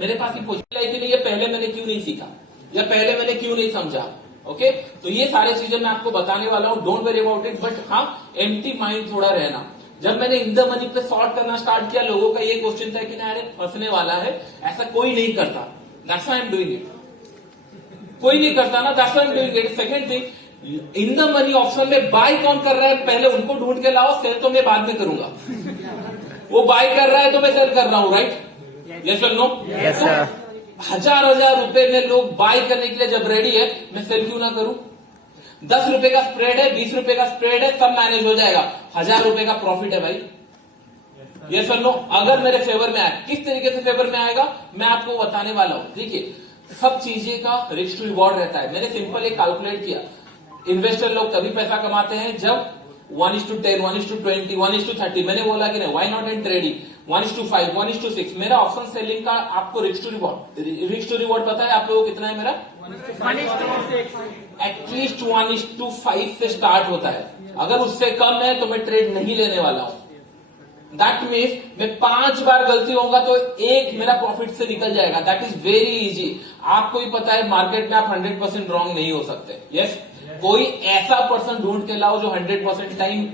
मेरे पास ये पोजीशन आई थी नहीं, ये पहले मैंने क्यों नहीं सीखा या पहले मैंने क्यों नहीं समझा। ओके, तो ये सारी चीजें मैं आपको बताने वाला हूँ, don't very about it. But हाँ, एम्प्टी माइंड थोड़ा रहना। जब मैंने इन द मनी पे सॉर्ट करना स्टार्ट किया, लोगों का ये क्वेश्चन था कि ना अरे फंसने वाला है, ऐसा कोई नहीं करता, that's why I am doing it. कोई नहीं करता ना, that's why I am doing it. Second thing, in the money option में बाय कौन कर रहा है, पहले उनको ढूंढ के लाओ, सेल तो मैं बाद में करूंगा। वो बाय कर रहा है तो मैं सेल कर रहा हूं, राइट? यस और नो? Yes sir. हजार रुपए में लोग बाय करने के लिए जब रेडी है, मैं सेल क्यों ना करूं? 10 रुपए का स्प्रेड है, 20 रुपए का स्प्रेड है, सब मैनेज हो जाएगा। 1000 रुपए का प्रॉफिट है भाई। यस और नो? अगर मेरे फेवर में आए, किस तरीके से फेवर में आएगा मैं आपको बताने वाला हूं। देखिए, सब चीजें का रिस्क टू रिवॉर्ड रहता है। मैंने सिंपल एक कैलकुलेट किया, इन्वेस्टर लोग तभी पैसा कमाते हैं जब 1:10, 1:20, 1:30। मैंने बोला कि नहीं, व्हाई नॉट इन ट्रेडिंग 1:5, 1:6। मेरा ऑप्शन सेलिंग का आपको रिस्क टू रिवॉर्ड पता है आप लोगों को कितना है मेरा? एटलीस्ट 1:5 से स्टार्ट होता है। अगर उससे कम है तो मैं ट्रेड नहीं लेने वाला हूं। दैट मीन्स मैं 5 बार गलती होगा तो एक मेरा प्रॉफिट से निकल जाएगा। That is very easy. आपको ही पता है मार्केट में आप 100% रॉन्ग नहीं हो सकते। यस, कोई ऐसा पर्सन ढूंढ के लाओ जो 100% टाइम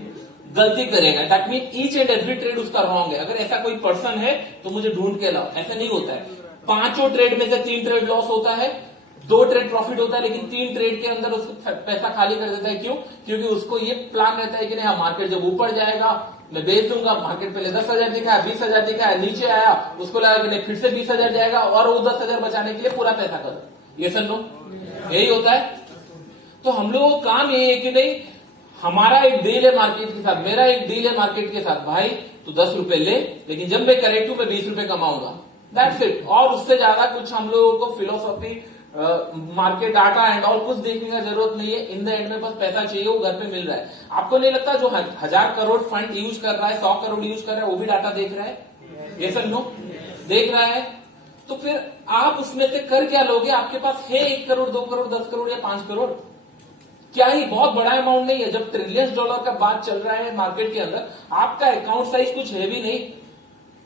गलती करेगा। That mean each and every trade उसका रॉन्ग है। अगर ऐसा कोई पर्सन है तो मुझे ढूंढ के लाओ। ऐसा नहीं होता है। 5 ट्रेड में से 3 ट्रेड लॉस होता है, 2 ट्रेड प्रॉफिट होता है, लेकिन 3 ट्रेड के अंदर उसको पैसा खाली कर देता है। क्यों? क्योंकि उसको ये प्लान रहता है कि नहीं, मार्केट जब ऊपर जाएगा मैं बेच दूंगा। मार्केट पहले 10,000 दिखाया, 20,000 दिखाया, नीचे आया, उसको लगा कि नहीं फिर से 20,000 जाएगा और वो 10,000 बचाने के लिए पूरा पैसा करो। ये समझो, यही होता है। तो हम लोगों का काम ये है कि नहीं, हमारा एक डील है मार्केट के साथ, मेरा एक डील है मार्केट के साथ। भाई तू 10 रुपए ले, लेकिन जब मैं करेक्ट हूं मैं 20 रुपए कमाऊंगा। That's it. और उससे ज्यादा कुछ हम लोगों को philosophy, market data and all कुछ देखने का जरूरत नहीं है। इन द एंड में बस पैसा चाहिए, वो घर पे मिल रहा है। आपको नहीं लगता जो 1000 करोड़ फंड यूज कर रहा है, 100 करोड़ यूज कर रहा है, वो भी डाटा देख रहा है? ये सब नो देख रहा है। तो फिर आप उसमें से कर क्या लोगे? आपके पास है 1 करोड़, 2 करोड़, 10 करोड़ या 5 करोड़, क्या ही बहुत बड़ा अमाउंट नहीं है। जब ट्रिलियंस डॉलर का बात चल रहा है मार्केट के अंदर, आपका अकाउंट साइज कुछ है भी नहीं।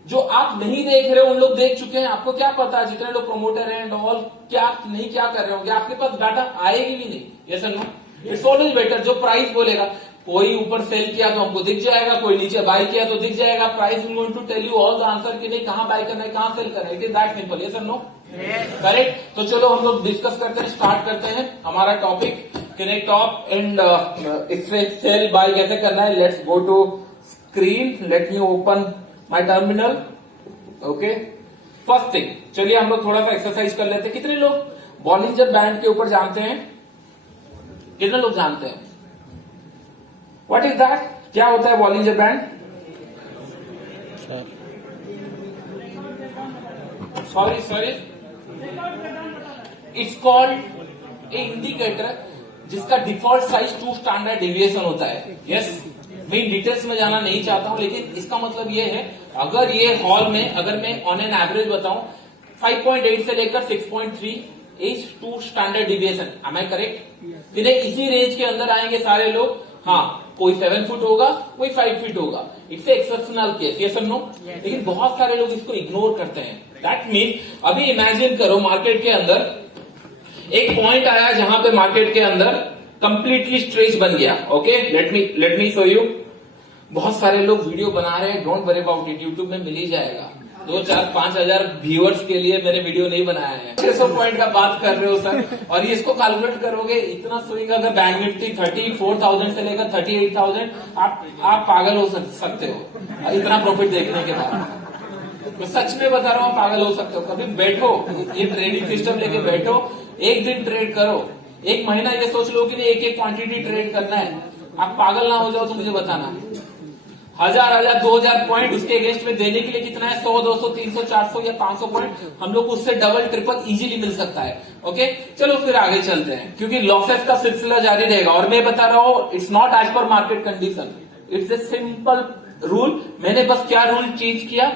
जो आप नहीं देख रहे हो उन लोग देख चुके हैं। आपको क्या पता है जितने लोग प्रोमोटर हैं एंड ऑल क्या नहीं क्या कर रहे होंगे? आपके पास डाटा आएगी भी नहीं। यस और नो? इट्स ऑलवेज बेटर जो प्राइस बोलेगा। कोई ऊपर सेल किया तो हमको दिख जाएगा, कोई नीचे बाय किया तो दिख जाएगा। Price will going to tell you all the answer कि नहीं कहां बाय करना है, कहां सेल करना है। It is that simple. Yes और नो? करेक्ट। तो चलो हम लोग डिस्कस करते हैं, स्टार्ट करते हैं हमारा टॉपिक कनेक्ट ऑफ एंड इससे सेल बाय कैसे करना है। Let's go to screen, let me open my terminal. Okay, first thing, चलिए हम लोग थोड़ा सा एक्सरसाइज कर लेते हैं। कितने लोग बॉलिंजर बैंड के ऊपर जानते हैं? कितने लोग जानते हैं? What is that? क्या होता है Bollinger band? Sorry it's called a indicator जिसका डिफॉल्ट साइज 2 स्टैंडर्ड डेविएशन होता है। यस, मैं डिटेल्स में जाना नहीं चाहता हूं, लेकिन इसका मतलब ये है, अगर ये हॉल में अगर मैं ऑन एन एवरेज बताऊं 5.8 से लेकर 6.3 is 2 standard deviation. Am I correct? फिर इसी रेंज के अंदर आएंगे सारे लोग। हाँ, कोई 7 फुट होगा, कोई 5 फीट होगा। It's exceptional case. ये समझो, लेकिन बहुत सारे लोग इसको इग्नोर करते हैं। दैट मीन अभी इमेजिन करो मार्केट के अंदर एक पॉइंट आया जहां पे मार्केट के अंदर कंप्लीटली स्ट्रेच बन गया। Okay, let me show you. बहुत सारे लोग वीडियो बना रहे हैं, don't worry about it, YouTube में मिल ही जाएगा। 2, 4, 5 हजार व्यूअर्स के लिए मैंने वीडियो नहीं बनाया है। 600 पॉइंट का बात कर रहे हो सर, और ये इसको कैलकुलेट करोगे इतना स्विंग। अगर बैंक निफ्टी 34,000 से लेकर 38,000, आप पागल हो सकते हो इतना प्रॉफिट देखने के बाद। तो सच में बता रहा हूँ, पागल हो सकते हो। कभी बैठो, ये ट्रेडिंग सिस्टम लेके बैठो, एक दिन ट्रेड करो, 1 महीना ये सोच लो कि नहीं एक क्वांटिटी ट्रेड करना है। आप पागल ना हो जाओ तो मुझे बताना। 1000, 2000 पॉइंट उसके अगेंस्ट में देने के लिए कितना है? 100, 200, 300, 400 या 500 पॉइंट हम लोग को उससे डबल ट्रिपल इजीली मिल सकता है। ओके, चलो फिर आगे चलते हैं, क्योंकि लॉसेस का सिलसिला जारी रहेगा। और मैं बता रहा हूं, it's not as per market condition, it's a simple rule. मैंने बस क्या रूल चेंज किया?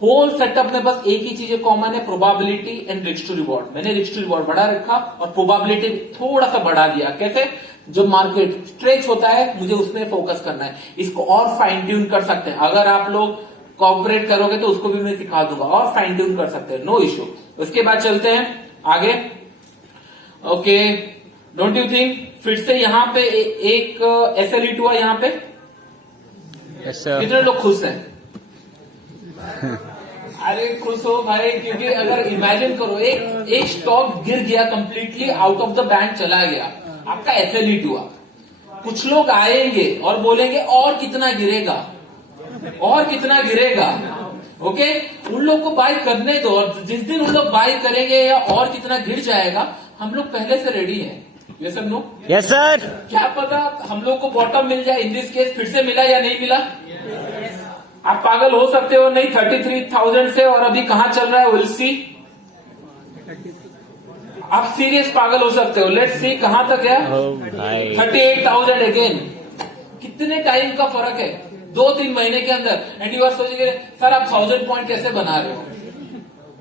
होल सेटअप में बस एक ही चीज कॉमन है, probability and risk to reward. मैंने रिस्क टू रिवॉर्ड बढ़ा रखा और प्रोबेबिलिटी थोड़ा सा बढ़ा दिया। कैसे? जब मार्केट स्ट्रेच होता है मुझे उसमें फोकस करना है। इसको और फाइन ट्यून कर सकते हैं। अगर आप लोग कॉपरेट करोगे तो उसको भी मैं सिखा दूंगा और फाइन ट्यून कर सकते हैं, नो इश्यू। उसके बाद चलते हैं आगे। ओके, डोंट यू थिंक फिर से यहाँ पे एक SL-E हुआ यहाँ पे? Yes sir. कितने लोग खुश हैं? अरे खुश हो भाई, क्योंकि अगर इमेजिन करो एक स्टॉक गिर गया, completely out of the bank चला गया, आपका SL-E हुआ। कुछ लोग आएंगे और बोलेंगे और कितना गिरेगा, और कितना गिरेगा। ओके, उन लोग को बाय करने दो, और जिस दिन उन लोग बाय करेंगे या और कितना गिर जाएगा, हम लोग पहले से रेडी हैं। ये सब नो? Yes sir. क्या पता हम लोग को बॉटम मिल जाए, इन दिस केस फिर से मिला या नहीं मिला। आप पागल हो सकते हो नहीं 33,000 से, और अभी कहां चल रहा है विल सी। आप सीरियस पागल हो सकते हो। लेट्स सी कहां तक है। 38,000 अगेन। कितने टाइम का फर्क है, 2-3 महीने के अंदर। एंड यू आर सोचेंगे सर आप 1000 पॉइंट कैसे बना रहे हो?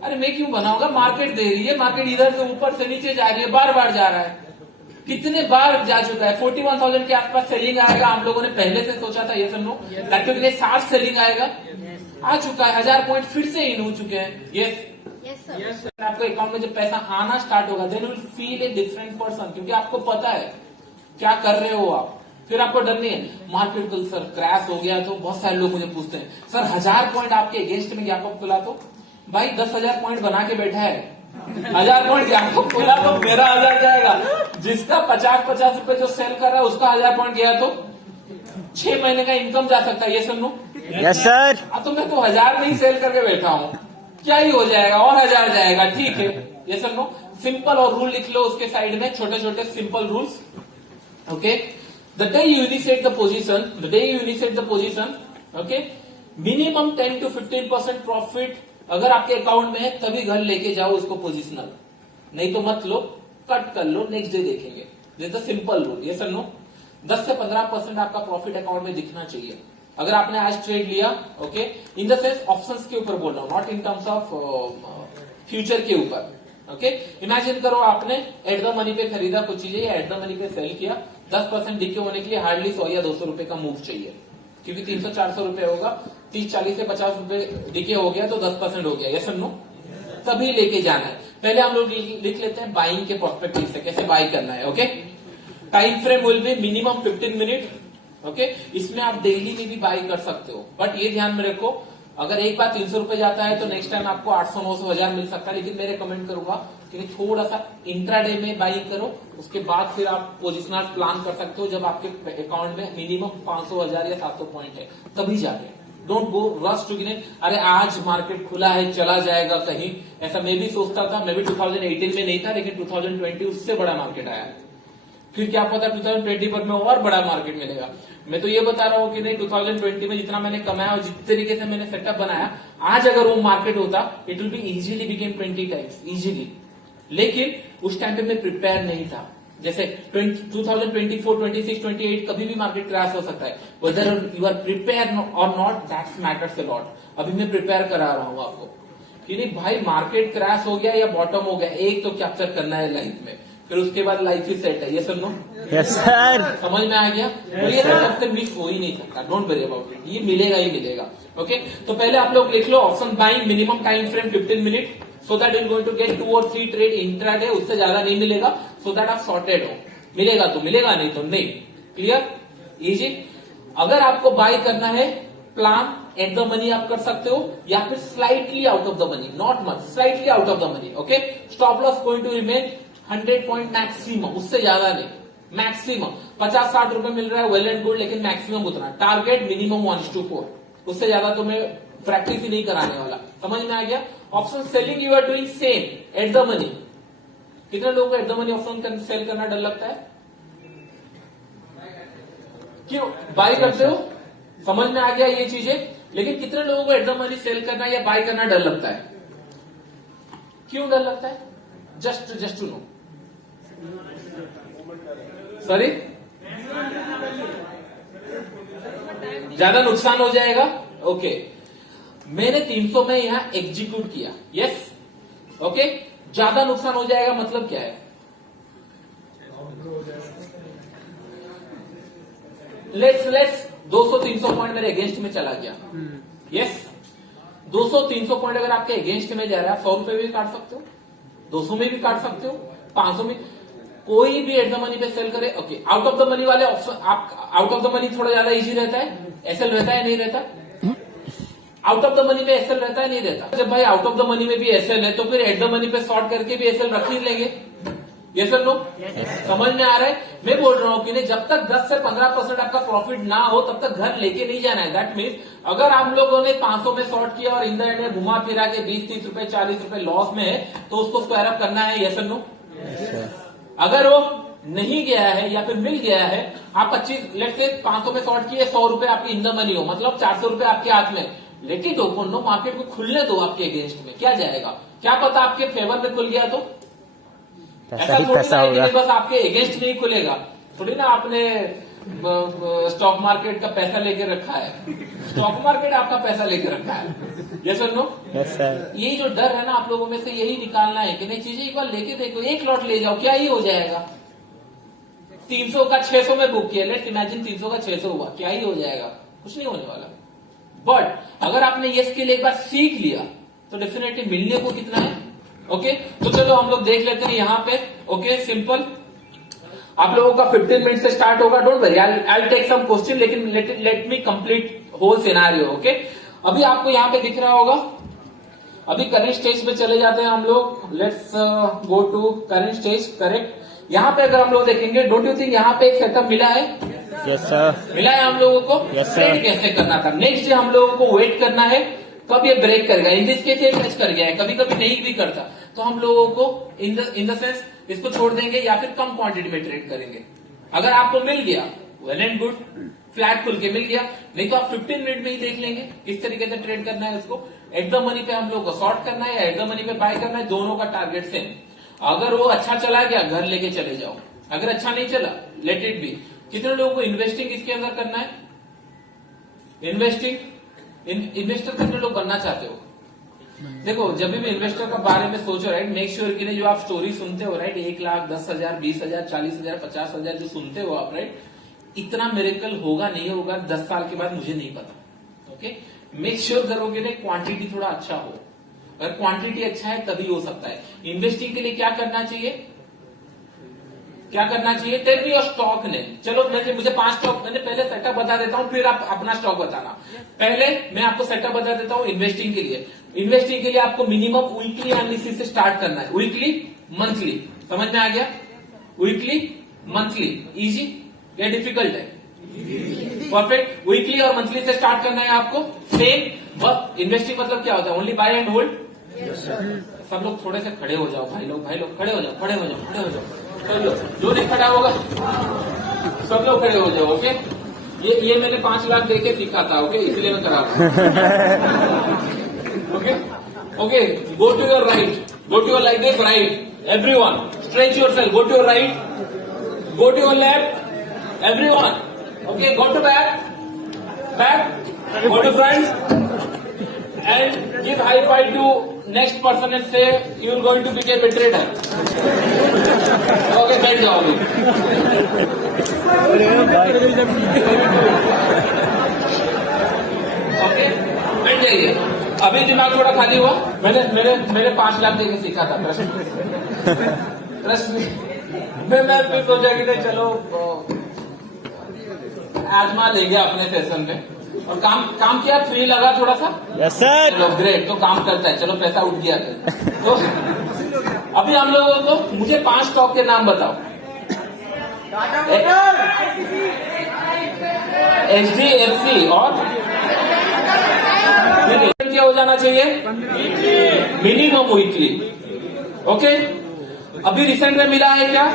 अरे मैं क्यों बनाऊंगा, मार्केट दे रही है, मार्केट इधर से ऊपर से नीचे जा रही है, बार बार जा रहा है। कितने बार जा चुका है। 41,000 के आसपास सेलिंग आएगा, आप लोगों ने पहले से सोचा था ये सुनो, लैपटॉप के 60 सेलिंग आएगा, आ चुका है। 1000 पॉइंट फिर से इन हो चुके हैं। यस, आपके अकाउंट में जब पैसा आना स्टार्ट होगा, then will feel a different person, क्योंकि आपको पता है क्या कर रहे हो आप। फिर आपको डर नहीं है। मार्केट कल सर क्रैश हो गया तो बहुत सारे लोग मुझे पूछते हैं सर 1000 पॉइंट आपके अगेंस्ट में गैप अप खुला तो? भाई 10,000 पॉइंट बना के बैठा है, 1000 पॉइंट गैप अप खुला तो मेरा 1000 जाएगा। जिसका 50-50 रुपए जो सेल कर रहा है उसका 1000 पॉइंट गया तो 6 महीने का इनकम जा सकता है। ये सुनो। Yes sir. तो मैं तो 1000 नहीं सेल करके बैठा हूँ, क्या ही हो जाएगा, और 1000 जाएगा। ठीक है, ये सुनो। सिंपल और रूल लिख लो उसके साइड में, छोटे छोटे simple rules. Okay, the day you initiate the position, okay, minimum 10 to 15% profit अगर आपके अकाउंट में है तभी घर लेके जाओ उसको पोजिशनल, नहीं तो मत लो, कट कर लो, नेक्स्ट डे देखेंगे। This the simple rule. ये सर नो। 10 से 15% आपका प्रॉफिट अकाउंट में दिखना चाहिए अगर आपने आज ट्रेड लिया। Okay, in the sense options के ऊपर बोल रहा हूं, not in terms of future के ऊपर। ओके, इमेजिन करो आपने एट द मनी पे खरीदा कुछ चीजें या एट द मनी पे सेल किया, 10% डिके होने के लिए हार्डली 100 या 200 रुपए का मूव चाहिए, क्योंकि 300-400 रुपए होगा, 30-40 से 50 रुपए डिके हो गया तो 10% हो गया। यस और नो? तभी लेके जाना है। पहले हम लोग लिख लेते हैं बाइंग के पर्सपेक्टिव से कैसे बाई करना है। Okay, time frame will be minimum 15 minute. Okay, इसमें आप डेली में भी बाई कर सकते हो, बट ये ध्यान में रखो अगर एक बार 300 रुपए जाता है तो नेक्स्ट टाइम आपको 800-900 1000 मिल सकता है। लेकिन मैं रेकमेंड करूंगा कि थोड़ा सा इंट्राडे में बाइंग करो, उसके बाद फिर आप पोजिशनल प्लान कर सकते हो जब आपके अकाउंट में मिनिमम 500, 1000 या 700 पॉइंट है, तभी जाके। डोंट गो रश टू गिन। अरे आज मार्केट खुला है चला जाएगा कहीं, ऐसा मैं भी सोचता था। मैं भी 2018 में नहीं था, लेकिन 2020 उससे बड़ा मार्केट आया। फिर क्या पता 2020 पर में और बड़ा मार्केट मिलेगा। मैं तो ये बता रहा हूँ कि नहीं 2020 में जितना मैंने कमाया और जिस तरीके से मैंने सेटअप बनाया, आज अगर वो मार्केट होता it will be easily became 20 times easily. लेकिन उस टाइम पे मैं प्रिपेयर नहीं था। जैसे 2024, 26, 28 कभी भी मार्केट क्रैश हो सकता है, वेदर यू आर प्रिपेयर और not, that's matters a lot. अभी मैं प्रिपेयर करा रहा हूँ आपको कि नहीं भाई मार्केट क्रैश हो गया या बॉटम हो गया, एक तो कैप्चर करना है लाइफ में, फिर उसके बाद लाइफ ही सेट है। ये सुन लो। Yes sir. समझ में आ गया? तो ये सबसे मिस हो ही नहीं सकता। डोंट वरी अबाउट इट, ये मिलेगा ही मिलेगा। ओके, तो पहले आप लोग लिख लो option buying minimum time frame 15 minute, so that you going to get 2 और 3 ट्रेड इंट्राडे, उससे ज्यादा नहीं मिलेगा, सो दैट आप सॉर्टेड हो। मिलेगा तो मिलेगा, नहीं तो नहीं। क्लियर? इजी। अगर आपको बाय करना है, प्लान एट द मनी आप कर सकते हो या फिर slightly out of the money, not much, slightly out of the money. Okay, stop loss going to remain 100 point maximum, उससे ज्यादा नहीं, मैक्सिमम 50-60 रुपए मिल रहा है, वेल एंड गुड, लेकिन मैक्सिमम उतना। टारगेट मिनिमम 1:4, उससे ज्यादा तो मैं प्रैक्टिस ही नहीं कराने वाला। समझ में आ गया? Option selling you are doing same at the money. कितने लोगों को at the money option sell करना डर लगता है? क्यों? बाय करते हो, समझ में आ गया ये चीजें, लेकिन कितने लोगों को एट द मनी सेल करना या बाय करना डर लगता है? क्यों डर लगता है? Just to know. सॉरी, ज्यादा नुकसान हो जाएगा। ओके, मैंने 300 में यहां एग्जीक्यूट किया। यस, ओके, ज्यादा नुकसान हो जाएगा मतलब क्या है? लेट्स 200-300 पॉइंट मेरे अगेंस्ट में चला गया। यस, 200-300 पॉइंट अगर आपके अगेंस्ट में जा रहा है, 100 रुपए भी काट सकते हो, 200 में भी काट सकते हो, 500 में। कोई भी एट द मनी पे सेल करे, okay. Out of the money वाले ऑप्शन, आप आउट ऑफ द मनी थोड़ा ज्यादा इजी रहता है, एसएल रहता है नहीं रहता? आउट ऑफ द मनी पे एसएल रहता है नहीं रहता? जब भाई आउट ऑफ द मनी में भी एसएल है तो फिर एट द मनी पे शॉर्ट करके भी एसएल रख ही लेंगे। ये सब लोग समझ में आ रहा है? मैं बोल रहा हूं कि नहीं, जब तक 10 से 15% आपका प्रॉफिट ना हो तब तक घर लेके नहीं जाना है। दैट मीन्स अगर आप लोगों ने 500 में शॉर्ट किया और इन द एंड में घुमा फिरा के 20-30 रुपए 40 रुपए लॉस में है तो उसको स्क्वायर अप करना है, यस और नो? अगर वो नहीं गया है या फिर मिल गया है, आप 25 लेट से 500 में शॉर्ट किए, 100 रुपए आपकी इन द मनी हो, मतलब 400 रुपए आपके हाथ में, लेकिन ओपन नो, मार्केट को खुलने दो आपके अगेंस्ट में, क्या जाएगा? क्या पता आपके फेवर में खुल गया तो पैसा ही पैसा होगा। बस आपके अगेंस्ट में ही खुलेगा थोड़ी ना। आपने स्टॉक मार्केट का पैसा लेके रखा है, स्टॉक मार्केट आपका पैसा लेके रखा है, यस और नो? Yes sir. यही जो डर है ना आप लोगों में से, यही निकालना है कि नहीं, चीजें एक बार लेके देखो, एक लॉट ले जाओ, क्या ही हो जाएगा? 300 का 600 में बुक किया, लेट्स इमेजिन 300 का 600 हुआ, क्या ही हो जाएगा? कुछ नहीं होने वाला। बट अगर आपने ये स्किल एक बार सीख लिया तो डेफिनेटली मिलने को कितना है, ओके? तो चलो हम लोग देख लेते हैं यहाँ पे, ओके? सिंपल, आप लोगों का 15 मिनट से स्टार्ट होगा, don't worry, I will take some question, लेकिन let me complete whole scenario, okay? अभी आपको यहाँ पे दिख रहा होगा, अभी करंट स्टेज पे चले जाते हैं हम लोग, let's go to current stage, correct? यहाँ पे अगर हम लोग देखेंगे, डोंट यू थिंक यहाँ पे एक सेटअप मिला है? Yes sir. मिला है हम लोगों को? Yes, sir. ट्रेड कैसे करना था, नेक्स्ट डे हम लोगों को वेट करना है कब ये ब्रेक करेगा। इन दिस केस ये टच कर गया है, कभी कभी नहीं भी करता तो हम लोगों को इन द सेंस इसको छोड़ देंगे या फिर कम क्वांटिटी में ट्रेड करेंगे। अगर आपको मिल गया वेल एंड गुड, फ्लैट खुल के मिल गया, नहीं तो आप 15 मिनट में ही देख लेंगे किस तरीके से ट्रेड करना है उसको। एट द मनी पे हम लोग को शॉर्ट करना है या एट द मनी पे बाय करना है, दोनों का टारगेट सेम। अगर वो अच्छा चला गया घर लेके चले जाओ, अगर अच्छा नहीं चला लेट इट बी। कितने लोगों को इन्वेस्टिंग इसके अंदर करना है? इन्वेस्टिंग इन्वेस्टर कितने लोग बनना चाहते हो? देखो, जब भी इन्वेस्टर का बारे में सोचो, राइट, मेक श्योर कि जो आप स्टोरी सुनते हो, राइट, 1 लाख 10,000 20,000 40,000 50,000 जो सुनते हो आप, राइट, इतना मिरेकल होगा नहीं होगा 10 साल के बाद मुझे नहीं पता, ओके? मेक श्योर करोगे ना क्वांटिटी थोड़ा अच्छा हो, अगर क्वांटिटी अच्छा है तभी हो सकता है। इन्वेस्टिंग के लिए क्या करना चाहिए, क्या करना चाहिए? Tell me your stock name. चलो मुझे 5 स्टॉक, मैंने पहले सेटअप बता देता हूं, फिर आप अपना स्टॉक बताना। पहले मैं आपको सेटअप बता देता हूं इन्वेस्टिंग के लिए। इन्वेस्टिंग के लिए आपको मिनिमम वीकली एनालिसिस से स्टार्ट करना है, वीकली मंथली, समझ में आ गया? वीकली मंथली, इजी या डिफिकल्ट है? परफेक्ट। वीकली और मंथली से स्टार्ट करना है आपको, सेम। बस इन्वेस्टिंग मतलब क्या होता है? Only by and hold. सब लोग थोड़े से खड़े हो जाओ, भाई लोग खड़े हो जाओ, खड़े हो जाओ। चलो, जो नहीं खड़ा होगा सब लोग खड़े हो जाओ, ओके? ये मैंने 5 लाख देके सीखा था, ओके? इसलिए मैं करा रहा हूं, okay? Go to your right, go to your like this, right, everyone stretch yourself, go to your right, go to your left, everyone, okay? Go to back, go to front and give high five to next person and say you are going to become a trader. Okay, बैठ जाओ अभी। Okay, बैठ जाइए। अभी दिमाग थोड़ा खाली हुआ। मैंने 5 लाख देके सीखा था, ट्रस्ट में। मैं फिर सोचा कि नहीं, चलो आजमा लेंगे अपने सेशन में, और काम किया, फ्री लगा थोड़ा सा। Yes sir. चलो ग्रेट, तो काम करता है, चलो पैसा उठ गया। तो अभी हम लोगों को, मुझे 5 स्टॉक के नाम बताओ। HDFC और क्या हो जाना चाहिए? Minimum weekly, okay? अभी रिसेंट में मिला है क्या?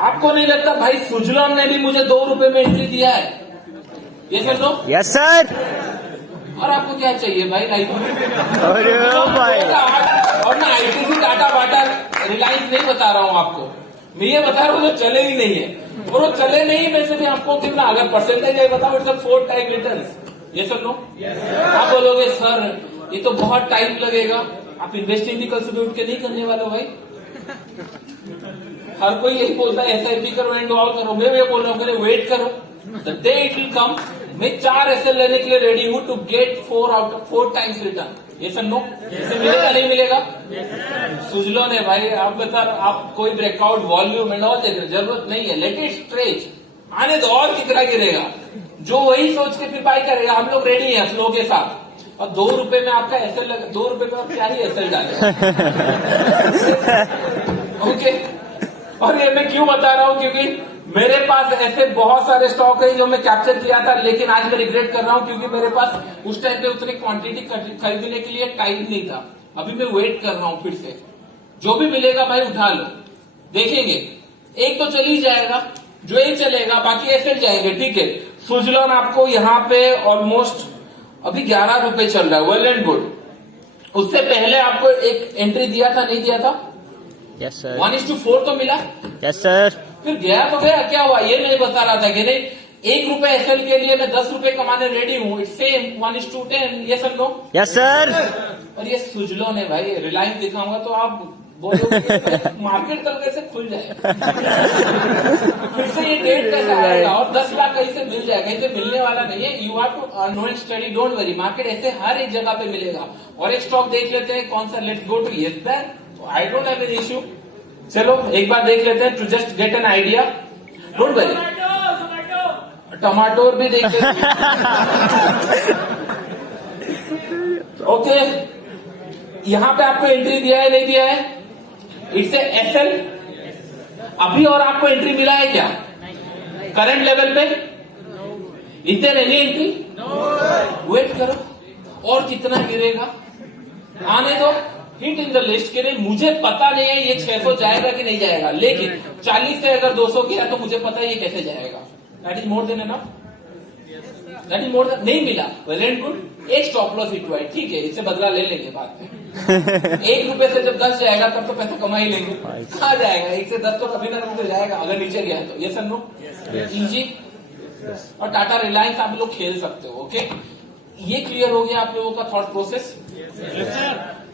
आपको नहीं लगता भाई सुजलॉन ने भी मुझे 2 रुपए में एंट्री दिया है? ये कर दो। Yes sir. और आपको क्या चाहिए भाई लाइफ में? अरे भाई, और ना ITC, टाटा, बाटा, रिलायंस नहीं बता रहा हूँ आपको, मैं ये बता रहा हूँ जो चले ही नहीं है। और वो चले नहीं में से भी आपको कितना, अगर परसेंटेज है बताओ, इट्स 4 टाइम रिटर्न। ये सब लो। आप बोलोगे सर ये तो बहुत टाइम लगेगा, आप इन्वेस्टिंग भी कल सुबह उठ के नहीं करने वाले हो भाई। हर कोई यही बोलता है SIP करो एंड ऑल करो, मैं ये बोल रहा हूँ वेट करो, the day it will come मैं 4 एसएल लेने के लिए रेडी हूं टू गेट 4 टाइम्स रिटर्न। ये सर नो, इसे मिलेगा नहीं मिलेगा? सुजलो ने भाई, आप बता, आप कोई ब्रेकआउट वॉल्यूम एंड ऑल देख रहे, जरूरत नहीं है, लेट इट स्ट्रेच, आने दो, और कितना गिरेगा, जो वही सोच के फिर बाई करेगा। हम लोग रेडी हैं फ्लो के साथ, और 2 रुपए में आपका एसएल लगा, 2 रुपए में आप क्या ही एसएल डालेगा। ओके, और ये मैं क्यों बता रहा हूं, क्योंकि मेरे पास ऐसे बहुत सारे स्टॉक है जो मैं कैप्चर किया था, लेकिन आज मैं रिग्रेट कर रहा हूं क्योंकि मेरे पास उस टाइम पे उतनी क्वांटिटी खरीदने के लिए टाइम नहीं था। अभी मैं वेट कर रहा हूं फिर से, जो भी मिलेगा भाई उठा लो, देखेंगे। एक तो चल ही जाएगा, जो एक चलेगा, बाकी ऐसे जाएंगे, ठीक है। सुजलॉन आपको यहाँ पे ऑलमोस्ट अभी 11 रुपए चल रहा है, वेल एंड गुड। उससे पहले आपको एक एंट्री दिया था, नहीं दिया था? Yes sir. 1:4 तो मिला। Yes sir. फिर गया तो गया, क्या हुआ ये नहीं बता रहा था कि नहीं 1 रुपए एसएल के लिए मैं 10 रुपए कमाने रेडी हूँ। इट्स सेम 1:10, ये सब लो। Yes sir. और ये सुजलो ने भाई, रिलायंस दिखाऊंगा तो आप बोलोगे मार्केट कल कैसे खुल जाए। फिर से ये डेट कैसे आएगा, और 10 लाख कहीं से मिल जाए, कहीं से मिलने वाला नहीं है। You have to know and study, don't worry, market ऐसे हर एक जगह पे मिलेगा। और एक स्टॉक देख लेते हैं कौन सा, let's go to Yes Bank. I don't have an issue, चलो एक बार देख लेते हैं to just get an idea, don't worry. Tomato भी देख लेते हैं। ओके, यहां पे आपको एंट्री दिया है, नहीं दिया है? It's a SL. अभी और आपको एंट्री मिला है क्या करंट लेवल पे? Is there any entry? Wait करो, और कितना गिरेगा आने दो। हिट इन द लिस्ट के लिए मुझे पता नहीं है ये 600 जाएगा कि नहीं जाएगा, लेकिन 40 से अगर 200 गया तो मुझे पता है ये कैसे जाएगा। That is more than enough, that is more then. नहीं मिला, वेल एंड गुड, एक स्टॉप लॉस हिट हुआ है, ठीक है, इससे बदला ले लेंगे बाद में। 1 रुपए से जब 10 जाएगा तब तो पैसा कमा ही लेंगे। कहाँ जाएगा 1 से 10 तो कभी ना कभी जाएगा, अगर नीचे गया तो। ये सर नो इजी। और टाटा रिलायंस आप लोग खेल सकते हो। ओके, ये क्लियर हो गया आप लोगों का thought process?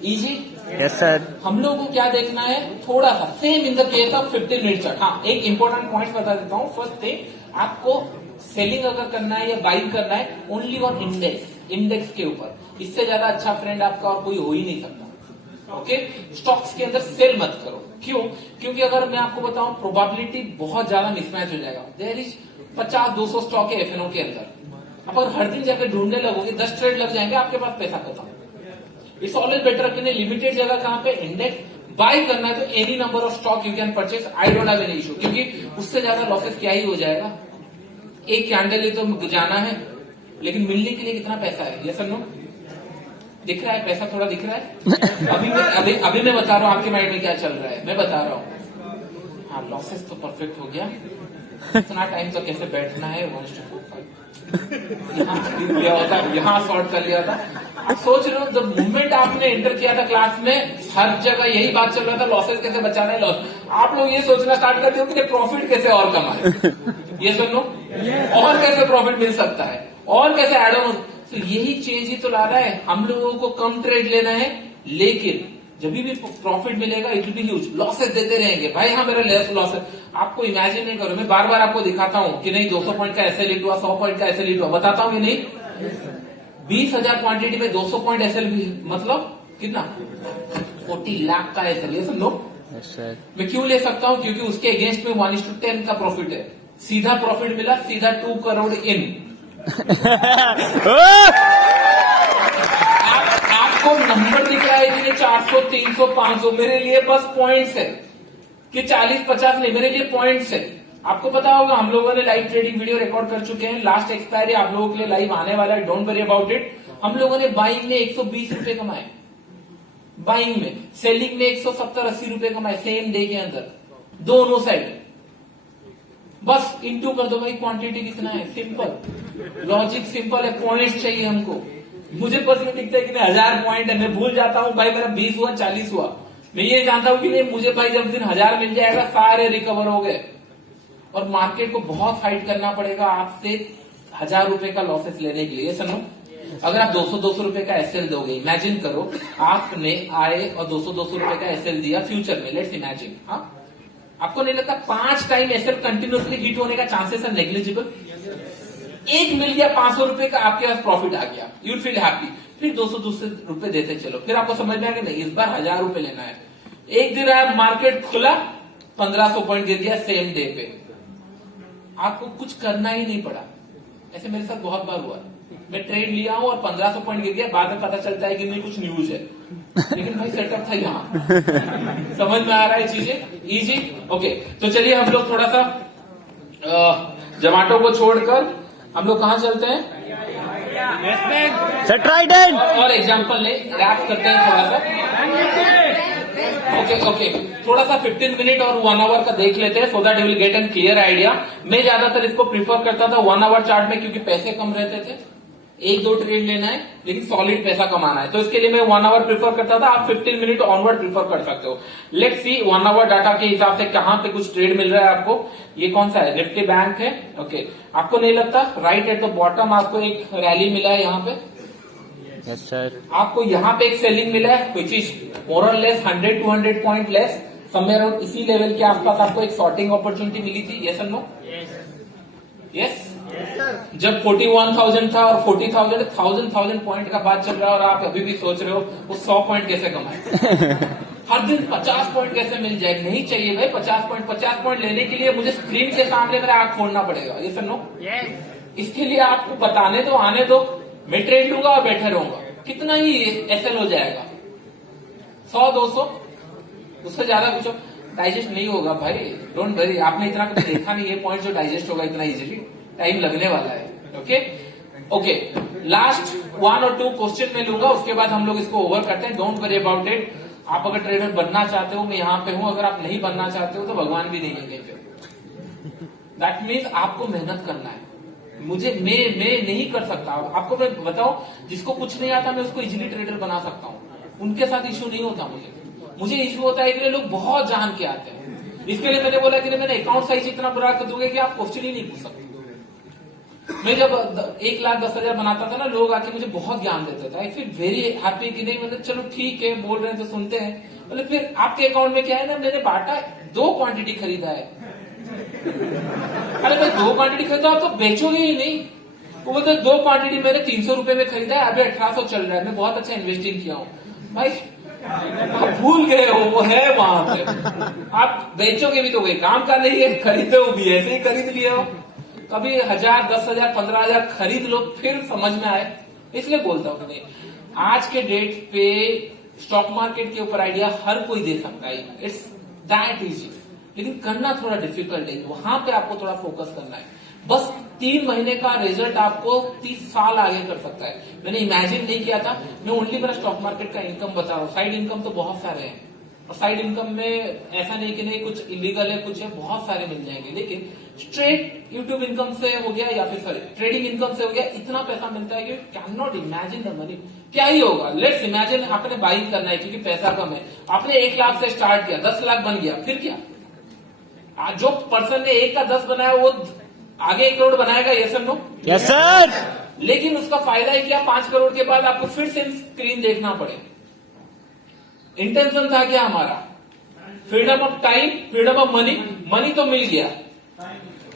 Easy. Yes sir. हम लोगों को क्या देखना है, थोड़ा सा same in the case of 15 minute chart. हाँ, एक इंपॉर्टेंट पॉइंट बता देता हूँ। फर्स्ट थिंग, आपको सेलिंग अगर करना है या बाइंग करना है, ओनली ऑन इंडेक्स, इंडेक्स के ऊपर। इससे ज्यादा अच्छा फ्रेंड आपका और कोई हो ही नहीं सकता। ओके, स्टॉक्स के अंदर सेल मत करो। क्यों? क्योंकि अगर मैं आपको बताऊं, प्रोबेबिलिटी बहुत ज्यादा मिसमैच हो जाएगा। देयर इज 50-200 स्टॉक है एफएनओ के अंदर, आप अगर हर दिन जाकर ढूंढने लगोगे, 10 ट्रेड लग जाएंगे, आपके पास पैसा खत्म। इट्स ऑलवेज बेटर कि लिमिटेड जगह कहां पे इंडेक्स बाय करना है तो any number of stock you can purchase, I don't have any issue, क्योंकि उससे ज्यादा लॉसेस क्या ही हो जाएगा। एक कैंडल ही तो जाना है, लेकिन मिलने के लिए कितना पैसा है, ये सुनो, दिख रहा है पैसा, थोड़ा दिख रहा है। अभी मैं बता रहा हूँ आपके माइंड में क्या चल रहा है, मैं बता रहा हूँ। हाँ, लॉसेस तो परफेक्ट हो गया, इतना टाइम तो कैसे बैठना है, 1:45 यहाँ खरीद लिया होता, यहाँ शॉर्ट कर लिया था। आप सोच रहे हो, जब मूवमेंट आपने एंटर किया था क्लास में, हर जगह यही बात चल रहा था, लॉसेस कैसे बचाना है, लॉस। आप लोग ये सोचना स्टार्ट करते हो कि प्रॉफिट कैसे और कमाए, ये सुनो, और कैसे प्रॉफिट मिल सकता है, और कैसे एड ऑन। तो यही चेंज ही तो ला रहा है। हम लोगों को कम ट्रेड लेना है, लेकिन जब भी प्रॉफिट मिलेगा it will be huge. Losses देते रहेंगे भाई, हाँ मेरा लेस लॉस है, आपको इमेजिन नहीं करो। मैं बार बार आपको दिखाता हूँ कि नहीं 200 पॉइंट का एसएल हिट हुआ, 100 पॉइंट का एसएल हिट हुआ, बताता हूँ कि नहीं। 20,000 क्वांटिटी में 200 पॉइंट एसएल भी, मतलब कितना, 40 लाख का एसएल, ये समझो। मैं क्यों ले सकता हूँ, क्योंकि उसके अगेंस्ट में 1:10 का प्रॉफिट है, सीधा प्रॉफिट मिला, सीधा 2 करोड़ इन। आपको नंबर दिख रहा है कि 400, 300, 500, मेरे लिए बस पॉइंट्स है कि 40-50 नहीं, मेरे लिए पॉइंट्स है। आपको पता होगा हम लोगों ने लाइव ट्रेडिंग वीडियो रिकॉर्ड कर चुके हैं, लास्ट एक्सपायरी आप लोगों के लिए लाइव आने वाला है, डोंट वरी अबाउट इट। हम लोगों ने बाइंग में 120 रुपए कमाए, बाइंग में, सेलिंग में 170-80 रुपए कमाए सेम डे के अंदर, दोनों साइड। बस इंटू कर दो भाई, क्वांटिटी कितना है, सिंपल लॉजिक, सिंपल है, पॉइंट्स चाहिए हमको। मुझे बस ये दिखता है कि 1000 पॉइंट है, मैं भूल जाता हूँ भाई मेरा 20 हुआ 40 हुआ, मैं ये जानता हूँ कि नहीं मुझे भाई जब दिन 1000 मिल जाएगा सारे रिकवर हो गए। और मार्केट को बहुत फाइट करना पड़ेगा आपसे 1000 रुपए का लॉसेस लेने के लिए। सुनो, अगर आप 200 रुपए का एसएल दोगे, इमेजिन करो आपने आए और 200 रुपए का एसएल दिया फ्यूचर में, लेट्स इमेजिन। हाँ, आपको नहीं लगता 5 टाइम एसएल कंटिन्यूसली हिट होने का चांसेस है नेग्लिजिबल? एक मिल गया 500 रुपए का, आपके पास प्रॉफिट आ गया, यू फील हैप्पी। फिर 200 रुपए देते चलो, फिर आपको समझ में आ गया नहीं इस बार 1000 रुपए लेना है। एक दिन आया मार्केट खुला 1500 पॉइंट गिर गया सेम डे पे, आपको कुछ करना ही नहीं पड़ा। ऐसे मेरे साथ बहुत बार हुआ, मैं ट्रेड लिया हूं और 1500 पॉइंट गिर गया, बाद में पता चलता है कि नहीं कुछ न्यूज है, लेकिन भाई सेटअप था यहाँ। समझ में आ रहा है चीजें इजी। ओके, तो चलिए हम लोग थोड़ा सा जोमेटो को छोड़कर हम लोग कहाँ चलते हैं, सर ट्राइडेंट। और एग्जाम्पल ले रैप करते हैं थोड़ा सा। ओके, थोड़ा सा 15 मिनट और 1 आवर का देख लेते हैं, सो that you will get an clear idea. मैं ज्यादातर इसको प्रीफर करता था 1 आवर चार्ट में, क्योंकि पैसे कम रहते थे, 1-2 ट्रेड लेना है लेकिन सॉलिड पैसा कमाना है, तो इसके लिए मैं 1 आवर प्रीफर करता था। आप 15 मिनट ऑनवर्ड प्रीफर कर सकते हो। लेट्स सी 1 आवर डाटा के हिसाब से कहां पे कुछ ट्रेड मिल रहा है आपको। ये कौन सा है, निफ्टी बैंक है। ओके, आपको नहीं लगता राइट एट द बॉटम आपको एक रैली मिला है यहाँ पे, यस सर। आपको यहाँ पे एक सेलिंग मिला है विच इज मोर और less 100-200 point less, somewhere around इसी लेवल के आसपास आपको एक शॉर्टिंग अपॉर्चुनिटी मिली थी, यस और नो? यस। जब 41,000 था और 40,000 पॉइंट का बात चल रहा है और आप अभी भी सोच रहे हो वो 100 पॉइंट कैसे कमाए। हर दिन 50 पॉइंट कैसे मिल जाए, नहीं चाहिए भाई 50 पॉइंट लेने के लिए मुझे स्क्रीन के सामने मेरा आंख फोड़ना पड़ेगा, ये सुनो। इसके लिए आपको बताने दो, आने दो, मैं ट्रेड लूंगा और बैठे रहूंगा, कितना ही एसएल हो जाएगा, 100-200, उससे ज्यादा कुछ डाइजेस्ट नहीं होगा भाई, डोंट वरी। आपने इतना कुछ देखा नहीं है पॉइंट जो डाइजेस्ट होगा इतना इजीली, टाइम लगने वाला है। ओके, लास्ट 1 और 2 क्वेश्चन में लूंगा, उसके बाद हम लोग इसको ओवर करते हैं, डोंट वरी अबाउट इट। आप अगर ट्रेडर बनना चाहते हो मैं यहाँ पे हूं, अगर आप नहीं बनना चाहते हो तो भगवान भी नहीं है कहीं पे। दैट मीन्स आपको मेहनत करना है। मैं नहीं कर सकता, आपको मैं बताऊं, जिसको कुछ नहीं आता मैं उसको इजीली ट्रेडर बना सकता हूँ, उनके साथ इश्यू नहीं होता। मुझे इश्यू होता है कि लोग बहुत जान के आते हैं, इसके लिए मैंने बोला कि मैंने अकाउंट साइज इतना बुरा कर दूंगा कि आप क्वेश्चन ही नहीं पूछ सकते। मैं जब 1,10,000 बनाता था ना, लोग आके मुझे बहुत ज्ञान देते थे, आई फील वेरी हैप्पी कि नहीं, मतलब चलो ठीक है बोल रहे हैं तो सुनते हैं। मतलब फिर आपके अकाउंट में क्या है ना, मैंने बाटा 2 क्वांटिटी खरीदा है। अरे भाई 2 क्वांटिटी खरीदा, आप तो बेचोगे ही नहीं। वो बोलते 2 क्वांटिटी मैंने 300 रुपए में खरीदा है, अभी 1800 चल रहा है, मैं बहुत अच्छा इन्वेस्टिंग किया हूँ। भाई आप भूल गए हो, वो है वहां पे, आप बेचोगे भी तो वही काम का नहीं है, खरीदे हो भी ऐसे ही खरीद लिए हो। कभी 1000, 10,000, 15,000 खरीद लो फिर समझ में आए, इसलिए बोलता हूँ कि नहीं, आज के डेट पे स्टॉक मार्केट के ऊपर आइडिया हर कोई दे सकता है, इट्स दैट इजी, लेकिन करना थोड़ा डिफिकल्ट है, वहां पे आपको थोड़ा फोकस करना है। बस 3 महीने का रिजल्ट आपको 30 साल आगे कर सकता है। मैंने इमेजिन नहीं किया था, मैं ओनली मेरा स्टॉक मार्केट का इनकम बता रहा हूँ, साइड इनकम तो बहुत सारे हैं, और साइड इनकम में ऐसा नहीं कि नहीं कुछ इलीगल है, कुछ है, बहुत सारे मिल जाएंगे, लेकिन स्ट्रेट यूट्यूब इनकम से हो गया या फिर सॉरी ट्रेडिंग इनकम से हो गया, इतना पैसा मिलता है कि can not imagine the money. क्या ही होगा, लेट्स इमेजिन आपने बाइंग करना है क्योंकि पैसा कम है, आपने 1 लाख से स्टार्ट किया, 10 लाख बन गया, फिर क्या? जो पर्सन ने 1 का 10 बनाया वो आगे 1 करोड़ बनाएगा, यस और नो? Yes sir. लेकिन उसका फायदा है क्या, 5 करोड़ के बाद आपको फिर से स्क्रीन देखना पड़े। इंटेंशन था क्या हमारा, freedom of time, freedom of money. Money तो मिल गया,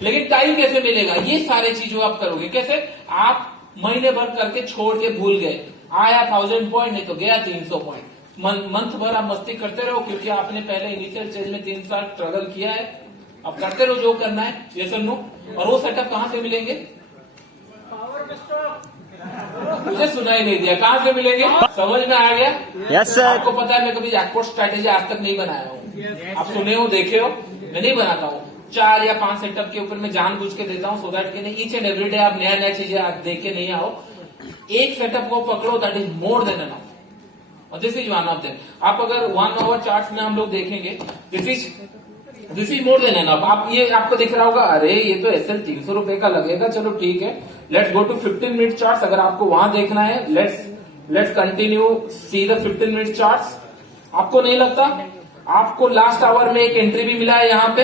लेकिन टाइम कैसे मिलेगा, ये सारे चीजों आप करोगे कैसे? आप महीने भर करके छोड़ के भूल गए, आया 1000 पॉइंट, नहीं तो गया 300 पॉइंट। मंथ भर आप मस्ती करते रहो क्योंकि आपने पहले इनिशियल स्टेज में 3 साल स्ट्रगल किया है, अब करते रहो जो करना है, यस और नो? और वो सेटअप कहां से मिलेंगे? मुझे सुनाई नहीं दिया, कहां से मिलेंगे? समझ में आ गया? Yes sir. आपको पता है मैं कभी जैकपॉट स्ट्रैटेजी आज तक नहीं बनाया हूँ, आप सुने हो, देखे हो, मैं नहीं बनाता हूँ। 4 या 5 सेटअप के ऊपर मैं जानबूझ के देता हूँ, सो दैट कि नहीं ईच एंड एवरी डे आप नया चीजें आप देख के नहीं आओ, एक सेटअप को पकड़ो, that is more than enough, और this is one of them. आप अगर 1 आवर चार्ट्स में हम लोग देखेंगे, this is more than enough. आप ये आपको दिख रहा होगा, अरे ये तो एसएल 300 रुपए का लगेगा, चलो ठीक है, let's go to 15 minute charts. अगर आपको वहां देखना है, let's continue see the 15 minute charts. आपको नहीं लगता आपको लास्ट आवर में एक एंट्री भी मिला है यहाँ पे?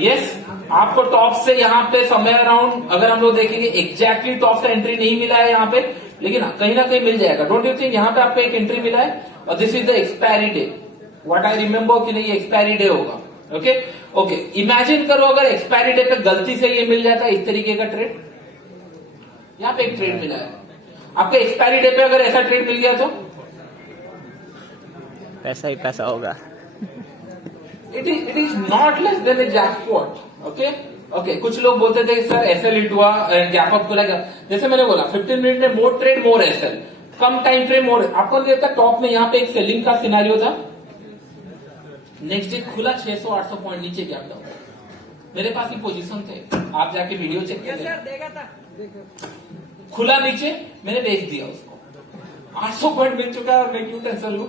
यस, आपको टॉप से यहाँ पे समय अराउंड, अगर हम लोग देखेंगे एग्जैक्टली टॉप से एंट्री नहीं मिला है यहाँ पे, लेकिन कहीं ना कहीं मिल जाएगा, डोंट यू थिंक? यहाँ पे आपको एक एंट्री मिला है, और this is the expiry day, what I remember कि नहीं एक्सपायरी डे होगा। ओके, इमेजिन करो अगर एक्सपायरी डे पे गलती से ये मिल जाता है इस तरीके का ट्रेड, यहाँ पे एक ट्रेड मिला है, आपके एक्सपायरी डे पे अगर ऐसा ट्रेड मिल गया तो पैसा ही पैसा होगा। It is not less than A jackpot. Okay okay, कुछ लोग बोलते थे सर एसएल हिट हुआ, गैप अप खुला गया। जैसे मैंने बोला 15 मिनट में मोर ट्रेड मोर एसएल, कम टाइम फ्रेम मोर। आपको नहीं लगता टॉप में यहाँ पे एक सेलिंग का सिनारियो था, नेक्स्ट डे खुला 600-800 पॉइंट नीचे गैप डाउन, मेरे पास ही पोजीशन थे, आप जाके वीडियो चेक करें, खुला नीचे मैंने बेच दिया उसको, 800 पॉइंट मिल चुका है और मैं क्यों टेंशन लूं।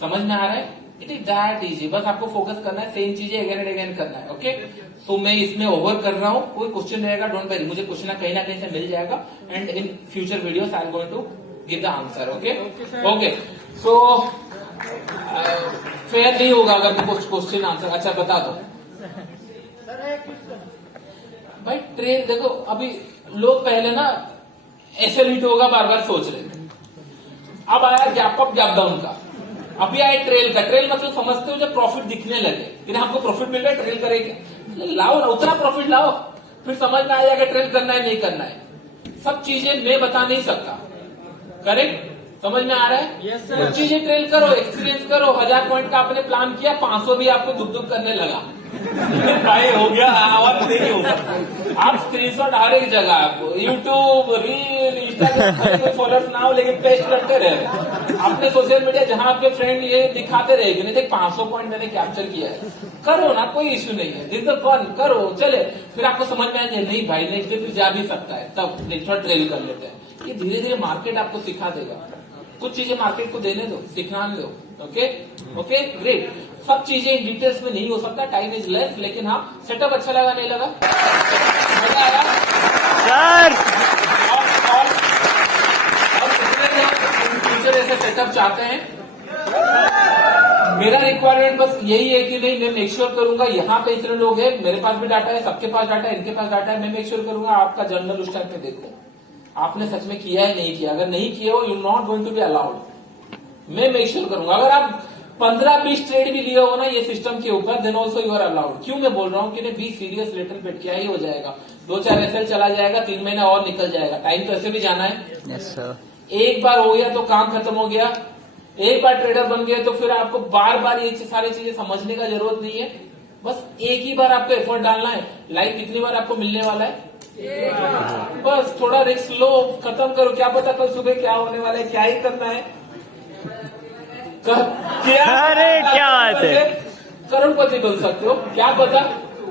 समझ में आ रहा है? इट इज दैट इजी, बस आपको फोकस करना है, सेम चीजें अगेन एंड अगेन करना है। ओके, सो मैं इसमें ओवर कर रहा हूं, कोई क्वेश्चन रहेगा डोंट वरी, मुझे क्वेश्चन कहीं ना कहीं से मिल जाएगा and in future videos I am going to give the answer. Okay okay, so fair नहीं होगा अगर कुछ क्वेश्चन आंसर। अच्छा बता दो भाई, ट्रेन देखो, अभी लोग पहले ना एसएल हिट होगा बार बार सोच रहे थे, अब आया गैप अप गैप डाउन का, अभी आए ट्रेल का। ट्रेल मतलब समझते हो जब प्रॉफिट दिखने लगे कि हमको प्रॉफिट मिल रहा है, ट्रेल करेंगे, लाओ ना उतना प्रॉफिट लाओ, फिर समझ में आ जाएगा ट्रेल करना है नहीं करना है। सब चीजें मैं बता नहीं सकता, करेक्ट? समझ में आ रहा है? Yes, sir. कुछ चीजें ट्रेल करो, एक्सपीरियंस करो। 1000 पॉइंट का आपने प्लान किया, 500 भी आपको दुख दुख करने लगा भाई हो गया और नहीं होगा। आप स्क्रीनशॉट हर एक जगह, यूट्यूब, रील, इंस्टाग्राम, फॉलोअर्स ना हो लेकिन पेस्ट करते रहे। आपने सोशल मीडिया जहां आपके फ्रेंड ये दिखाते रहे कि नहीं देख 500 पॉइंट मैंने कैप्चर किया है, करो ना, कोई इश्यू नहीं है, दिस द फन, करो चले। फिर आपको समझ में आ जाए नहीं भाई नेक्स्ट डे फिर जा भी सकता है, तब थोड़ा ट्रेल कर लेते हैं। ये धीरे धीरे मार्केट आपको सिखा देगा, कुछ चीजें मार्केट को देने दो, सिखाने दो। ओके ओके ग्रेट, सब चीजें इन डिटेल्स में नहीं हो सकता, टाइम इज लेस, लेकिन हाँ सेटअप अच्छा लगा नहीं लगा, मजा आया सर। और कितने लोग फ्यूचर ऐसे सेटअप चाहते हैं? मेरा रिक्वायरमेंट बस यही है कि नहीं, मैं मेक श्योर करूंगा यहाँ पे इतने लोग हैं, मेरे पास भी डाटा है, सबके पास डाटा है, इनके पास डाटा है, मैं मेक श्योर करूंगा आपका जर्नल उस टाइम पे देखो आपने सच में किया है नहीं किया। अगर नहीं किया हो you not going to be allowed, मैं मेक श्योर करूंगा। अगर आप 15-20 ट्रेड भी लिए हो ना ये सिस्टम के ऊपर, then also you are allowed. क्यों मैं बोल रहा हूँ कि बी सीरियस लिटिल बिट, क्या ही हो जाएगा, 2-4 एसएल चला जाएगा, 3 महीना और निकल जाएगा, टाइम तो ऐसे भी जाना है। Yes sir. एक बार हो गया तो काम खत्म हो गया, एक बार ट्रेडर बन गया तो फिर आपको बार बार ये सारी चीजें समझने का जरूरत नहीं है, बस एक ही बार आपको एफर्ट डालना है। लाइफ कितनी बार आपको मिलने वाला है, बस थोड़ा रिस्क लो, खत्म करो, क्या पता कल सुबह क्या होने वाला है, क्या ही करना है। क्या अरे क्या बात है, करोड़पति बन सकते हो, क्या पता।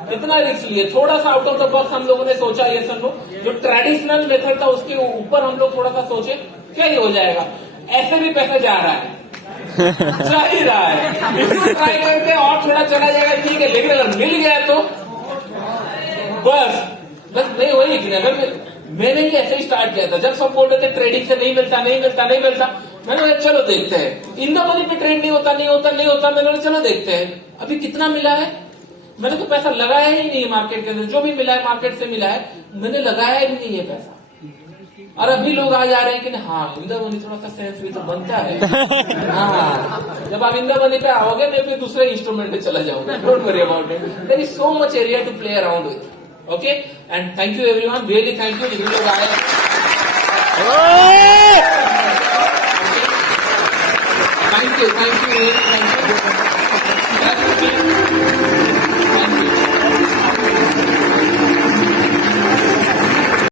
कितना रिस्क लिए, थोड़ा सा आउट ऑफ द बॉक्स हम लोगों ने सोचा, ये सब लोग जो ट्रेडिशनल मेथड था उसके ऊपर हम लोग थोड़ा सा सोचे, क्या ही हो जाएगा। ऐसे भी पैसा जा रहा है जा ही रहा है, इसको ट्राई करके और थोड़ा चला जाएगा ठीक है, लेकिन अगर मिल गया तो बस नहीं वही कि अगर मैंने ही ऐसे ही स्टार्ट किया था, जब सब बोल रहे थे ट्रेडिंग से नहीं मिलता नहीं मिलता नहीं मिलता, मैंने बोला चलो देखते हैं, इन द मनी पे ट्रेड नहीं होता नहीं होता नहीं होता, मैंने बोला चलो देखते हैं। अभी कितना मिला है, मैंने तो पैसा लगाया ही नहीं है मार्केट के अंदर, जो भी मिला है मार्केट से मिला है, मैंने लगाया ही नहीं है पैसा। और अभी लोग आ जा रहे हैं कि हाँ इन द मनी थोड़ा सा सेंस भी तो बनता है। हाँ जब आप इन द मनी पे आओगे मैं फिर दूसरे इंस्ट्रूमेंट पे चला जाऊंगा, don't worry about it, there is so much area to play around with. Okay and thank you everyone, really thank you जितने लोग आए। Thank you thank you.